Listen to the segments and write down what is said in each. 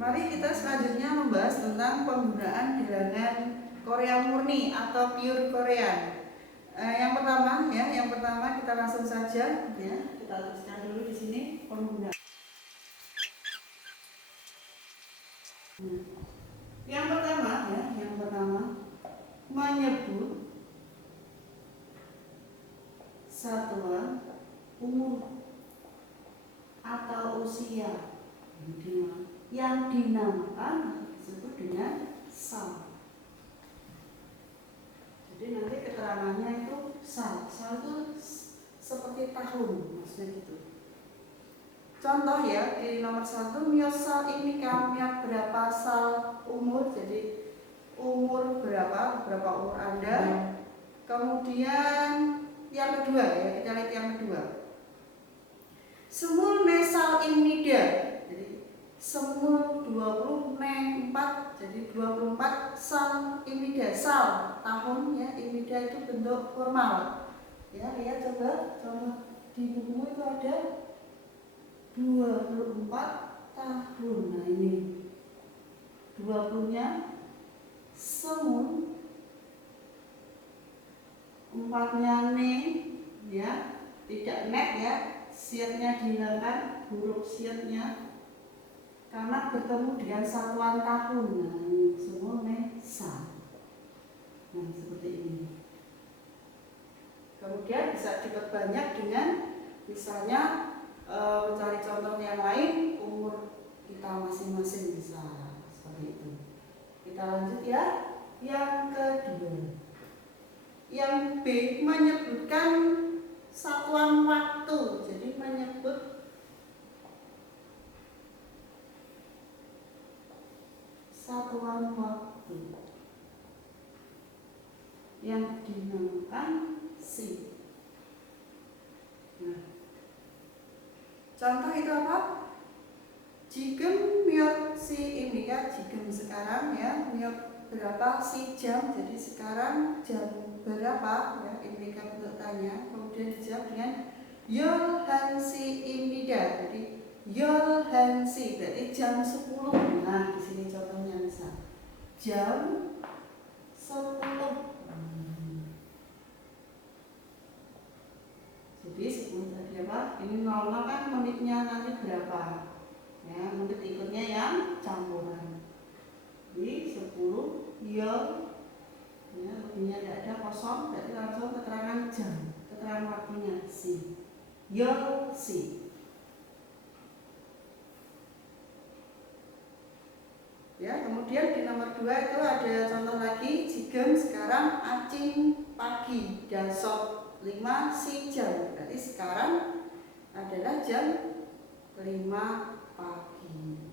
Mari kita selanjutnya membahas tentang penggunaan bilangan Korea murni atau pure Korean. Yang pertama kita langsung saja ya, kita tuliskan dulu di sini penggunaan. Yang pertama menyebut satuan umur atau usia yang dinamakan disebut dengan sal. Jadi nanti keterangannya itu sal. Sal itu seperti tahun, maksudnya gitu. Contoh ya, di nomor 1, miosal ini kami berapa sal umur. Jadi umur berapa umur Anda. Kemudian yang kedua ya, kita lihat yang kedua. Semul nesal imida. Semul 20 4, jadi 24 sal imida, sal tahun ya, imida itu bentuk formal ya. Lihat coba di buku itu ada 24 tahun. Nah ini 20 nya semul, 4 nya ne ya, tidak nek ya, siatnya dihilangkan, huruf siatnya karena bertemu dengan satuan tahun. Nah, ini semua sal. Nah, seperti ini. Kemudian bisa diperbanyak dengan misalnya mencari contoh yang lain, umur kita masing-masing bisa seperti itu. Kita lanjut ya. Yang kedua. Yang B menyebutkan satuan waktu. Jadi menyebut satuan waktu yang dinamakan si. Nah, contoh itu apa? Jigem miot si ini kan, jigem sekarang ya, miot berapa si jam. Jadi sekarang jam berapa ya, ini kan untuk tanya. Kemudian dijawab dengan yol hansi imida. Jadi yol hansi berarti jam 10. Nah, di sini contohnya misal jam 10. Jadi 10 tadi apa? Ini 00 kan menitnya nanti berapa? Ya, menit ikutnya yang campuran. Jadi 10 yol ya, lebihnya tidak ada, kosong, berarti langsung keterangan jam, keterangan waktunya si. Yol si. Ya, kemudian di nomor 2 itu ada contoh lagi, jigem sekarang acing pagi, dasok 5 si jam. Berarti sekarang adalah jam 5 pagi.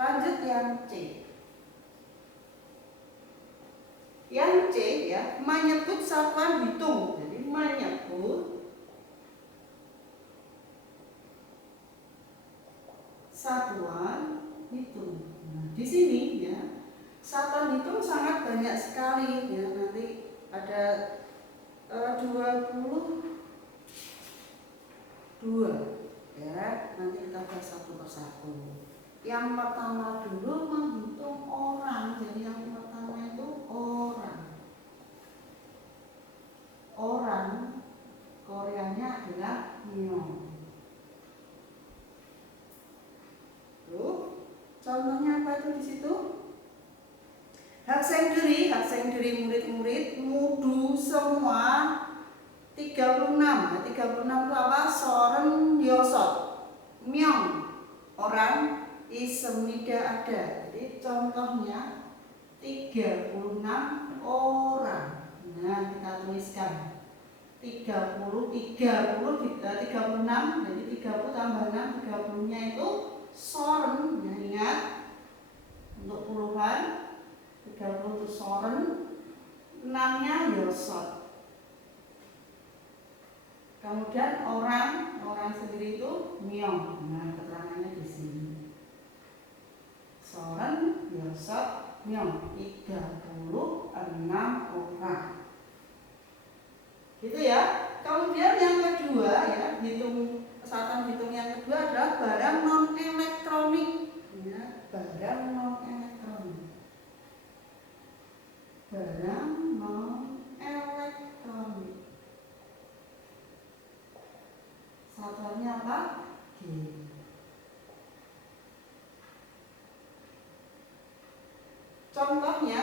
Lanjut yang C. Yang C ya, menyebut satuan hitung. Jadi menyebut satuan hitung. Nah, di sini ya, satuan hitung sangat banyak sekali ya. Nanti ada 22 ya. Nanti kita bahas satu persatu. Yang pertama dulu menghitung orang. Jadi yang pertama itu orang. Orang Koreanya adalah myeong. Contohnya apa itu di situ? Haksengderi murid-murid mudu semua 36. Nah, 36 itu apa? Soren yosot. Myong orang, isemida ada. Jadi contohnya 36 orang. Nah, kita tuliskan 36, jadi 30 tambah 6, 30-nya itu soren, ya, ingat untuk puluhan, 30 itu soren, 6-nya yosot. Kemudian orang sendiri itu myeong. Nah, keterangannya di sini. Soren, yosot, myeong, 36 orang. Gitu ya. Kemudian yang kedua ya, satuan hitung yang kedua adalah barang non elektronik. Ya, barang non elektronik. Barang non elektronik. Satuannya apa? G. Contohnya,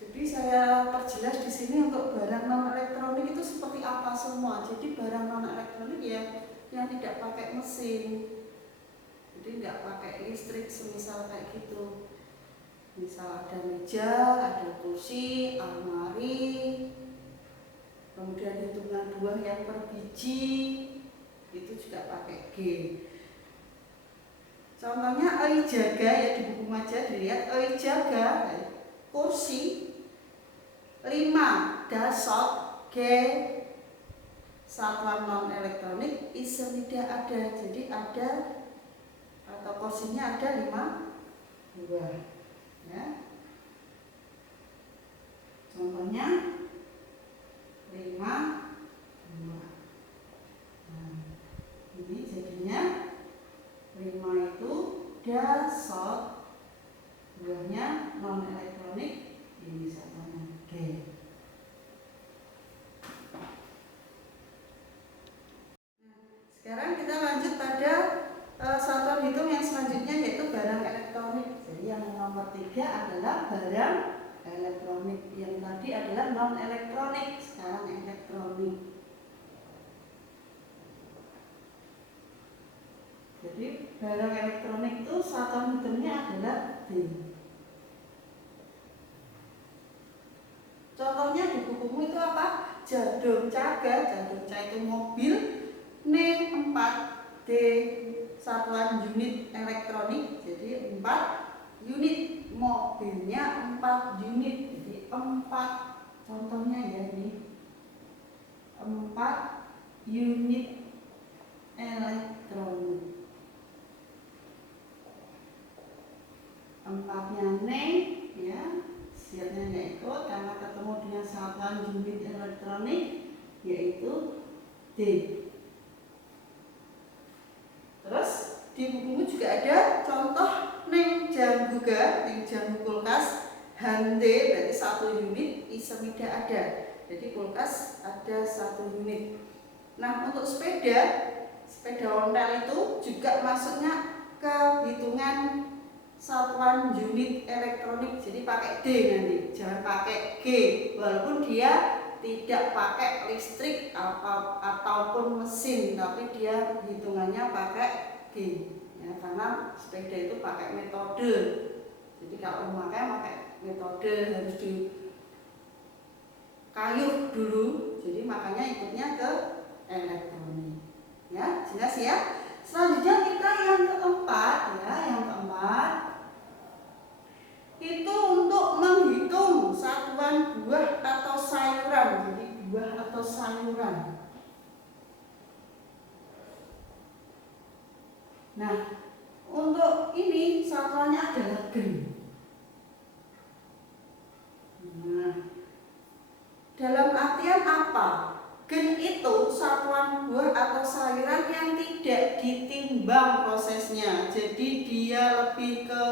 jadi saya perjelas di sini untuk barang non elektronik itu seperti apa semua. Jadi barang non elektronik ya yang tidak pakai mesin, jadi nggak pakai listrik, semisal kayak gitu. Misal ada meja, ada kursi, almari, kemudian hitungan buah yang per biji, itu juga pakai G. Contohnya oi jaga, ya di buku aja dilihat, oi jaga kursi 5 dasot G, satuan non elektronik iso tidak ada. Jadi ada atau kursinya ada 5 buah ya. Contohnya 5 buah. Nah, ini jadinya 5 itu dasot, buahnya non elektronik, ini satuannya G. Sekarang kita lanjut pada satuan hitung yang selanjutnya, yaitu barang elektronik. Jadi yang nomor 3 adalah barang elektronik, yang tadi adalah non elektronik, sekarang elektronik. Jadi barang elektronik itu satuan hitungnya adalah D. Contohnya di bukumu itu apa? Jadung caga itu mobil, N4 D satuan unit elektronik, jadi 4 unit, mobilnya 4 unit, jadi 4 contohnya ya, ini 4 unit elektronik. 4-nya neng ya, siapnya nggak ikut karena ketemu dengan satuan unit elektronik yaitu D. Terus di bukumu juga ada contoh neng jam juga, neng jam kulkas hande, berarti 1 unit, isemida ada. Jadi kulkas ada 1 unit. Nah untuk sepeda ontel itu juga masuknya ke hitungan satuan unit elektronik, jadi pakai D nanti, jangan pakai G, walaupun dia tidak pakai listrik ataupun mesin, tapi dia hitungannya pakai G ya, karena sepeda itu pakai metode. Jadi kalau memakai pakai metode harus dikayuh dulu, jadi makanya ikutnya ke elektronik ya, jelas ya. Selanjutnya kita yang keempat ya, yang keempat itu untuk menghitung satuan buah atau sayuran. Jadi buah atau sayuran. Nah, untuk ini satuannya adalah gen. Nah, dalam artian apa? Gen itu satuan buah atau sayuran yang tidak ditimbang prosesnya. Jadi dia lebih ke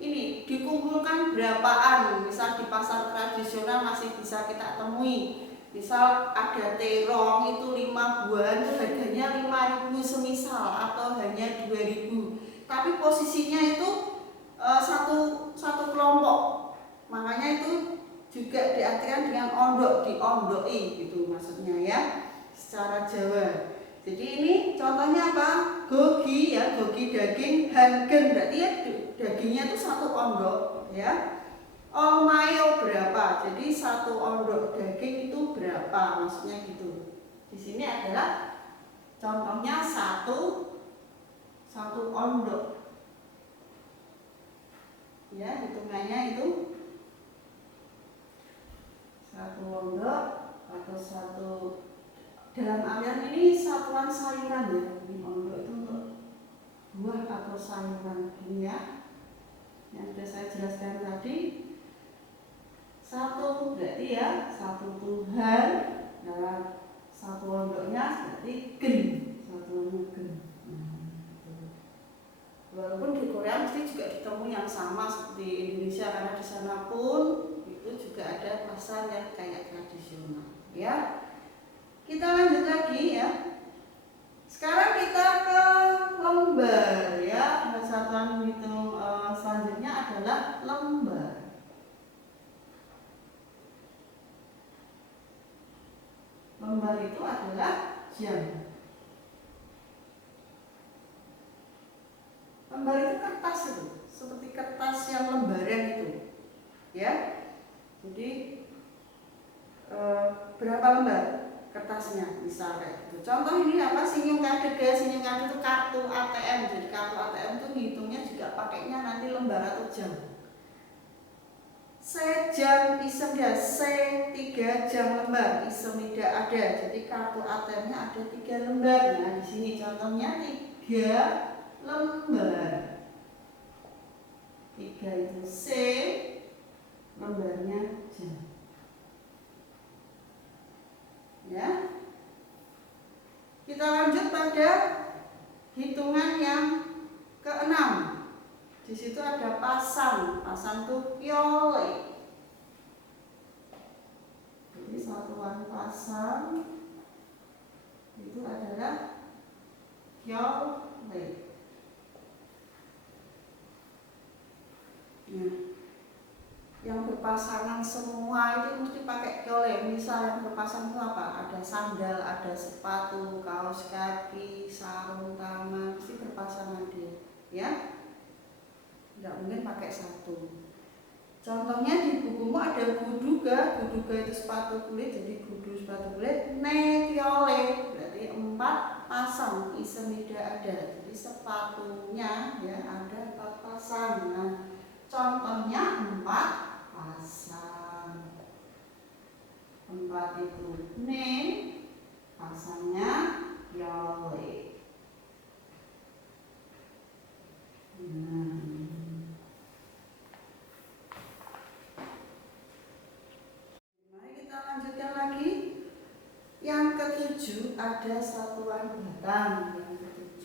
ini, dikumpulkan berapaan. Misal di pasar tradisional masih bisa kita temui. Misal ada terong itu 5 buah, itu harganya 5.000 semisal, atau hanya 2.000. Tapi posisinya itu satu kelompok. Makanya itu juga diartikan dengan ondok, diondoi gitu maksudnya ya, secara Jawa. Jadi ini contohnya apa? Gogi ya, gogi daging, hangen berarti ya dagingnya itu 1 ondok ya. Omayo berapa? Jadi 1 ondok daging itu berapa? Maksudnya gitu. Di sini adalah contohnya 1 ondok. Ya, hitungannya itu 1 ondok atau 1, dalam aliran ini satuan sayuran ya. Ini ondok itu untuk buah atau sayuran ini ya, yang sudah saya jelaskan tadi. 1 berarti ya 1 Tuhan. Nah, 1 ondoknya berarti gen, satuannya gen. ketemu yang sama seperti Indonesia, karena di sana pun itu juga ada pasar yang kayak tradisional ya. Kita lanjut lagi ya. Sekarang kita ke lembar ya. Satuan hitung selanjutnya adalah lembar. Lembar itu adalah jam. Lembar itu kertas itu, seperti kertas yang lembaran itu, ya. Jadi berapa lembar kertasnya, misalnya gitu. Contoh ini apa? Sinyum kade itu kartu ATM. Jadi kartu ATM itu ngitungnya juga pakainya nanti lembar atau jam. Sejam isem dia, C3 jam lembar, isem tidak ada. Jadi kartu ATM-nya ada 3 lembar. Nah, di sini contohnya 3 lembar. 3 itu C, lembarnya jam. Ya. Kita lanjut pada hitungan yang ke-6. Di situ ada pasang. Pasang itu piole. Jadi satuan pasang itu adalah piole. Nah, yang berpasangan semua itu mesti pakai piole. Misal yang berpasang itu apa? Ada sandal, ada sepatu, kaos kaki, sarung tangan, mesti berpasangan dia, ya. Tidak mungkin pakai satu. Contohnya di bukumu ada guduga itu sepatu kulit, jadi gudu sepatu kulit, piole, berarti 4 pasang, isem tidak ada. Jadi sepatunya ya ada 4 pasang. Nah, contohnya 4 pasang. 4 itu pasangnya piole. Mari kita lanjutkan lagi. Yang ke-7 ada satuan batang. Yang ke-7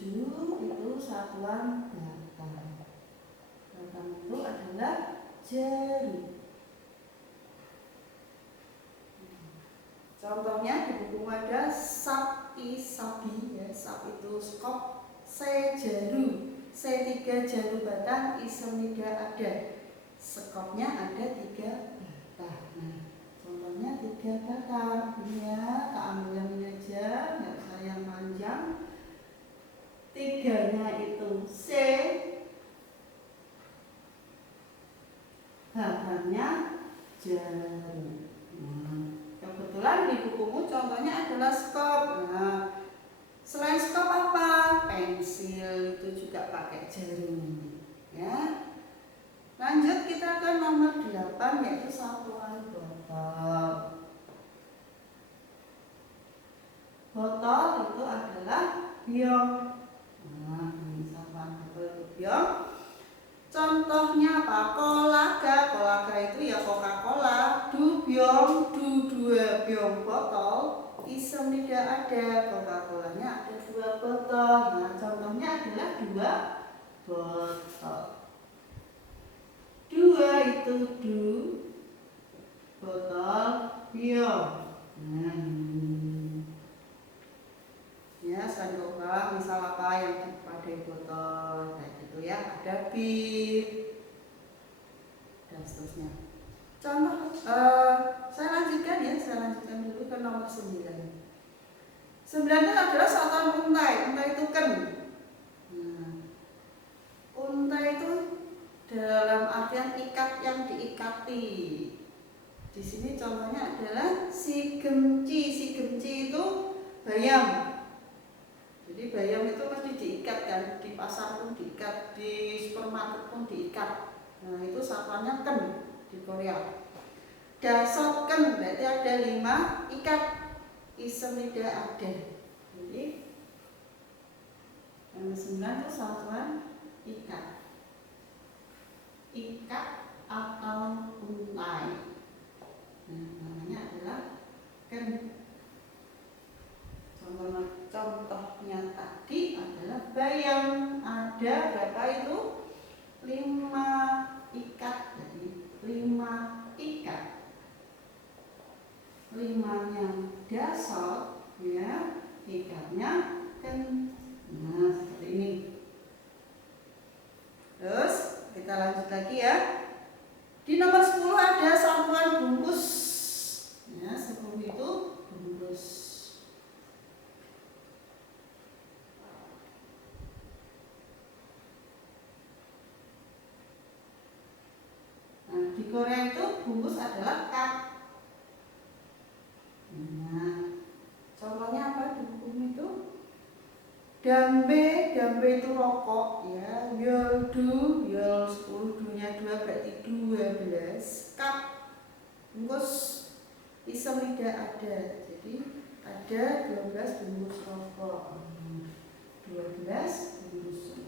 itu satuan batang. Batang itu adalah jari. Contohnya di buku ada sapi, ya, sap itu skop, sejaru, C3 jaru batang, isem tidak ada. Sekopnya ada 3 batang. Nah, contohnya 3 batang. Ini ya, tak ambil yang ini aja, nggak usah yang panjang. 3-nya itu C, batangnya jaru. Kebetulan di bukumu contohnya adalah skop. Nah, selain skop apa? Pensil itu juga pakai jarum. Ya. Lanjut kita ke nomor 8 yaitu satuan botol. Botol itu adalah biong. Nah, ini satuan botol itu biong. Contohnya apa? Kolaga itu ya Coca-Cola. Dubyong, dua biong botol. Isem tidak ada, Coca-Colanya ada 2 botol. Nah, contohnya adalah 2 botol. 2 itu botol biong. Nah, ya, selain Coca, misal apa yang dipakai botol kayak gitu ya, ada bir dan seterusnya. Contoh, saya lanjutkan dulu ke nomor 9. 9 itu adalah satuan untai. Untai itu ken. Nah, untai itu dalam artian ikat yang diikati. Di sini contohnya adalah si gemci. Si gemci itu bayam. Jadi bayam itu mesti diikat kan, di pasar pun diikat, di supermarket pun diikat. Nah, itu satuannya ken di Korea. Dasot ken berarti ada 5 ikat, isem tidak ada. Jadi yang 9 itu satuan ikat. Ikat atau untai. Nah, namanya adalah ken. Contohnya tadi adalah bayam. Ada berapa itu? 5 ikat, jadi 5 ikat. 5-nya dasar, ya, ikatnya kan, nah seperti ini. Terus kita lanjut lagi ya. Di nomor 10 ada satuan bungkus, ya, sebelum itu bungkus. Nah, di Korea itu bungkus adalah cup. Nah, contohnya apa di buku itu? Dambe itu rokok, ya. Yoldu, yol 10, dunya 2 berarti 12. Cup, bungkus isem tidak ada, jadi ada 12 bungkus rokok. 12 bungkus.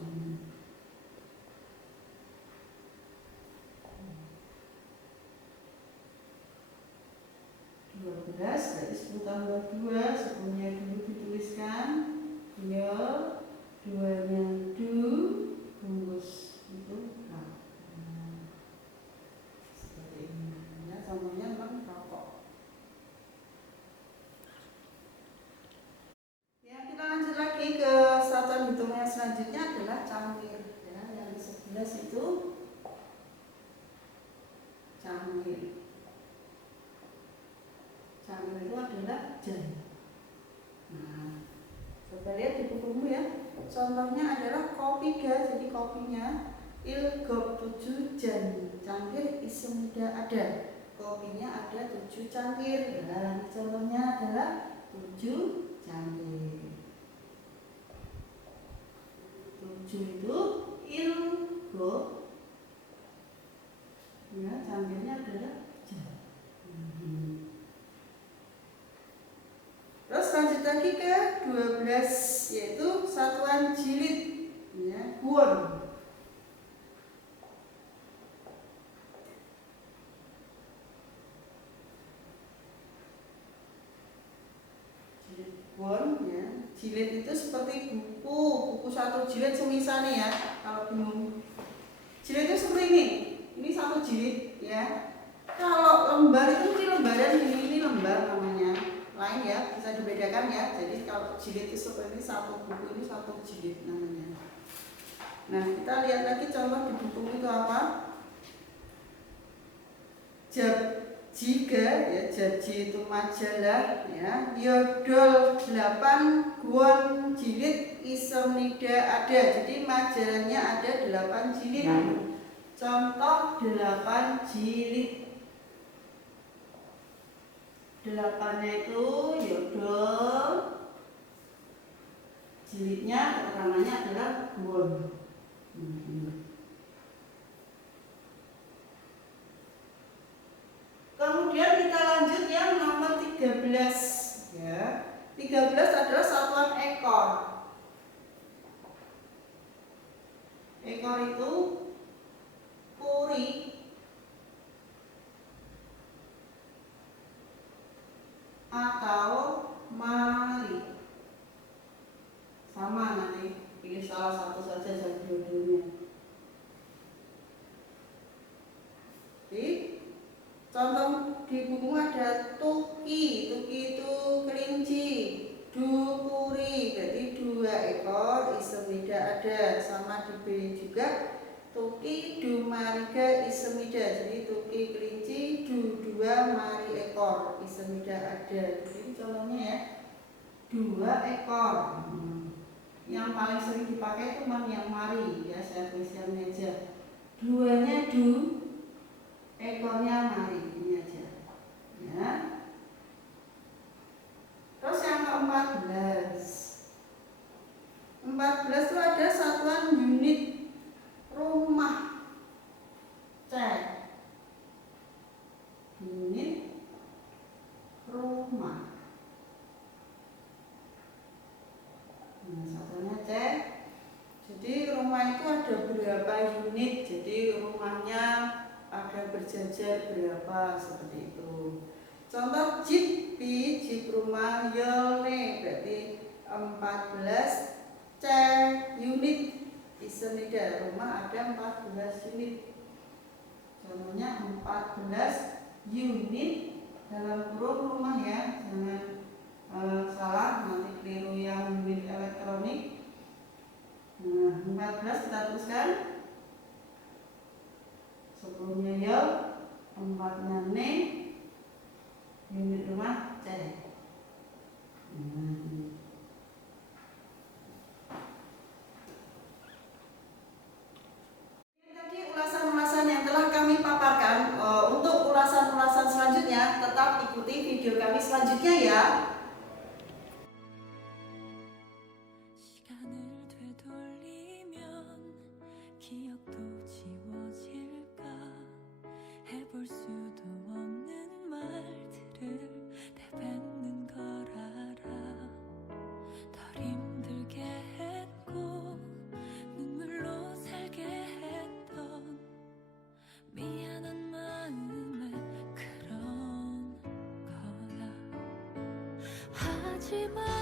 12 berarti 10 tambah 2, 10-nya dulu dituliskan, yol, 2-nya du, bungkus itu nah, seperti ini ya, contohnya memang rokok. Ya, kita lanjut lagi ke satuan hitung yang selanjutnya adalah cangkir, ya. Yang ke-11 itu cangkir. Cangkir itu adalah jan. Nah, coba lihat di bukumu ya. Contohnya adalah kopi gas, jadi kopinya ilgop 7 jan. Cangkir isem tidak ada. Kopinya ada 7 cangkir. Nah, contohnya adalah 7 cangkir. 7 itu ilgop. Ya, cangkirnya adalah jan. Terus lanjut lagi ke 12, yaitu satuan jilid, ya, won. Jilid won, ya. Jilid itu seperti buku satu jilid semisal nih ya, kalau bingung. Jilid itu seperti ini satu jilid, ya. Kalau lembar itu ini lembaran, ini lembar namanya. Lain ya, bisa dibedakan ya. Jadi kalau jilid itu seperti satu buku, ini satu jilid namanya. Nah, kita lihat lagi contoh di buku itu apa? Jabjiga, ya, jabji itu majalah, ya. Yodol 8 guon jilid isem nida ada. Jadi majalahnya ada 8 jilid. Contoh 8 jilid. 8-nya itu yodol, jilidnya keterangannya adalah guon. Kemudian kita lanjut yang nomor 13, ya. 13 adalah satuan ekor. Ekor itu puri, atau mali. Sama, nanti pilih salah satu saja, jangan dua-duanya. Jadi contoh di buku ada tuki itu kelinci, dupuri berarti 2 ekor isem tidak ada. Sama di B juga tuki du mariga isem tidak, jadi tuki kelinci du 2 mari ekor isem tidak ada. Jadi contohnya ya 2 ekor. Yang paling sering dipakai itu memang yang mari, ya, saya tuliskan aja. 2-nya du, ekornya mari, ini aja, ya. Terus yang ke-14, 14 itu ada satuan unit rumah, cek unit rumah. Nah, satunya cek. Jadi rumah itu ada berapa unit, jadi rumahnya ada berjajar berapa, seperti itu. Contoh jeep rumah yolne berarti 14 cek unit. Isomida, rumah ada 14 unit. Contohnya 14 unit dalam kurung rumah ya, jangan salah nanti keliru yang unit elektronik. Nah, 14 kita teruskan. Sebelumnya ya, 4-nya ne, unit rumah C. Tadi ulasan-ulasan yang telah kami paparkan. Untuk ulasan-ulasan selanjutnya tetap ikuti video kami selanjutnya ya. 시간을 되돌리면 기억도 지워질까 해볼 수도 없는 말들을 내뱉는 걸 알아 덜 힘들게 했고 눈물로 살게 했던 미안한 마음에 그런 거야 하지만